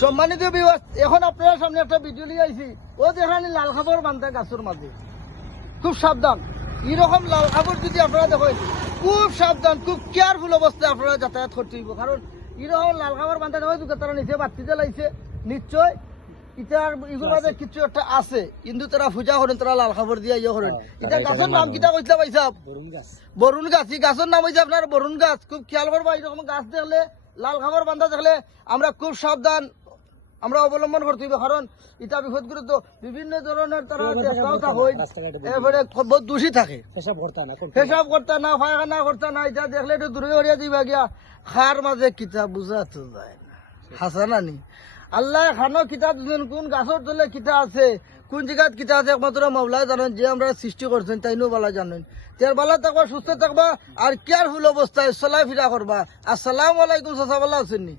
সম্মানিত ভিউয়ার্স, এখন আপনার সামনে একটা ভিডিও নিয়ে আইছি। ও যেখানে লাল খাবার বান্ধা গাছের মাঝে, খুব সাবধান। এরকম লাল খাবার যদি আপনারা দেখেন, খুব সাবধান, খুব কেয়ারফুল অবস্থায় আপনারা যাতায়াত করতে হইব। কারণ এরকম লাল খাবার বান্ধা দেখো তারা নিচে বাড়তিতে লাইছে, নিশ্চয় ইটার এগুলোর মাঝে কিছু একটা আছে। কিন্তু তারা পূজা করেন, তারা লাল খাবার দিয়ে ইয়ে করেন। এটা গাছের নাম কিটা কইসলা পাইছা? বরুণ গাছ। এই গাছের নাম হয়েছে আপনার বরুণ গাছ। খুব খেয়াল করবা, এরকম গাছ দেখলে, লাল খাবার বান্ধা দেখলে আমরা খুব সাবধান আমরা অবলম্বন করতে হইব। কারণ এটা বিপদগ্রস্ত বিভিন্ন ধরনের তারা চেষ্টাও থাকে, এবারে বহুত দোষী থাকে, পেশাব করতে না, পায়খানা করতে না। এটা দেখলে একটু দূরে হরিয়া দিবা গিয়া খার মাঝে কিতা বুঝা তো যায় না। হাসানা নি আল্লাহ খানো কিতা দুজন কোন গাছের তলে কিতা আছে, কোন জায়গাত কিতা আছে একমাত্র মাওলা জানেন। যে আমরা সৃষ্টি করছেন তাইনো বালা জানেন। তার বালা থাকবা, সুস্থ থাকবা, আর কেয়ারফুল অবস্থায় চলাফেরা করবা। আসসালামু আলাইকুম। চাচা ভালো আছেন নি?